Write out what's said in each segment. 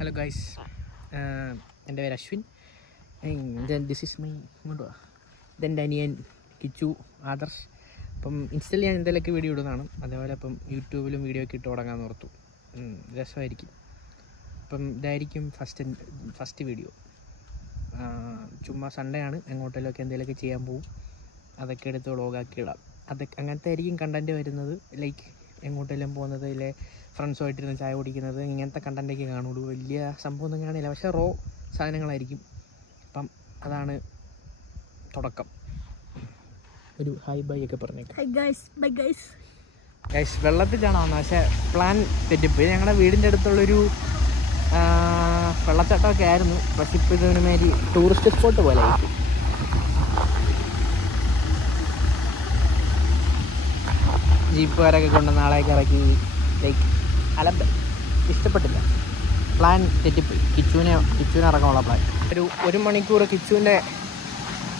Hello guys, എൻ്റെ പേര് Ashwin. This is my ഇതെൻ്റെ അനിയൻ കിച്ചു, ആദർശ്. അപ്പം ഇൻസ്റ്റയിൽ ഞാൻ എന്തെങ്കിലുമൊക്കെ വീഡിയോ ഇടുന്നതാണ്. അതേപോലെ അപ്പം യൂട്യൂബിലും വീഡിയോ ഒക്കെ ഇട്ട് തുടങ്ങാമെന്ന് ഓർത്തു. രസമായിരിക്കും. അപ്പം ഇതായിരിക്കും ഫസ്റ്റ് വീഡിയോ. ചുമ്മാ സൺഡേ ആണ്, എങ്ങോട്ടെങ്കിലുമൊക്കെ എന്തെങ്കിലുമൊക്കെ ചെയ്യാൻ പോവും. അതൊക്കെ എടുത്ത് വ്ളോഗാക്കി ഇടാം. അങ്ങനത്തെ ആയിരിക്കും കണ്ടൻറ്റ് വരുന്നത്. ലൈക്ക് എങ്ങോട്ടെല്ലാം പോകുന്നത്, ഇല്ലേ ഫ്രണ്ട്സുമായിട്ടിരുന്ന് ചായ കുടിക്കുന്നത്, ഇങ്ങനത്തെ കണ്ടൻറ്റൊക്കെ കാണുള്ളൂ. വലിയ സംഭവമൊന്നും കാണില്ല, പക്ഷേ റോ സാധനങ്ങളായിരിക്കും. അപ്പം അതാണ് തുടക്കം. ഒരു ഹായ് ബൈ ഒക്കെ പറഞ്ഞേക്കാം. ഗൈസ് വെള്ളത്തിൽ ചാണാവുന്ന, പക്ഷേ പ്ലാൻ തെറ്റിപ്പോയി. ഞങ്ങളുടെ വീടിൻ്റെ അടുത്തുള്ളൊരു വെള്ളച്ചാട്ടമൊക്കെ ആയിരുന്നു, പക്ഷെ ഇപ്പോൾ ഇതൊരുമാതിരി ടൂറിസ്റ്റ് സ്പോട്ട് പോലെ ആയിരിക്കും. ജീപ്പുകാരൊക്കെ കൊണ്ട് നാളേക്ക് ഇറക്കി. ലൈക്ക് അലമ്പ്, ഇഷ്ടപ്പെട്ടില്ല. പ്ലാൻ തെറ്റിപ്പോയി. കിച്ചുവിനെ ഇറക്കാനുള്ള പ്ലാൻ. ഒരു മണിക്കൂർ കിച്ചുവിൻ്റെ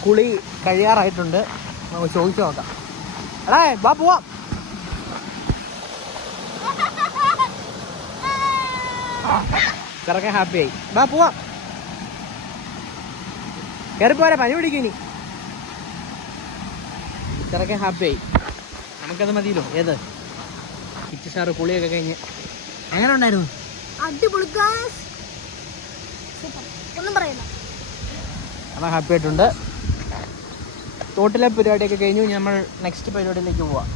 കുളി കഴിയാറായിട്ടുണ്ട്. നമുക്ക് ചോദിച്ചു നോക്കാം. എടാ വാ പോവാം. ചെറുക്കൻ ഹാപ്പിയായി. വാ പോവാം, കയറിപ്പോരെ, പനി പിടിക്കും. ഇനി ചെറുക്കൻ ഹാപ്പിയായി, നമുക്കത് മതിയല്ലോ. ഏത് കിച്ചു സാറ് കുളിയൊക്കെ കഴിഞ്ഞ് എങ്ങനെ ഉണ്ടായിരുന്നു? അവൻ ഹാപ്പി ആയിട്ടുണ്ട്. തോട്ടിലെ പരിപാടിയൊക്കെ കഴിഞ്ഞു. നമ്മൾ നെക്സ്റ്റ് പരിപാടിയിലേക്ക് പോവാം.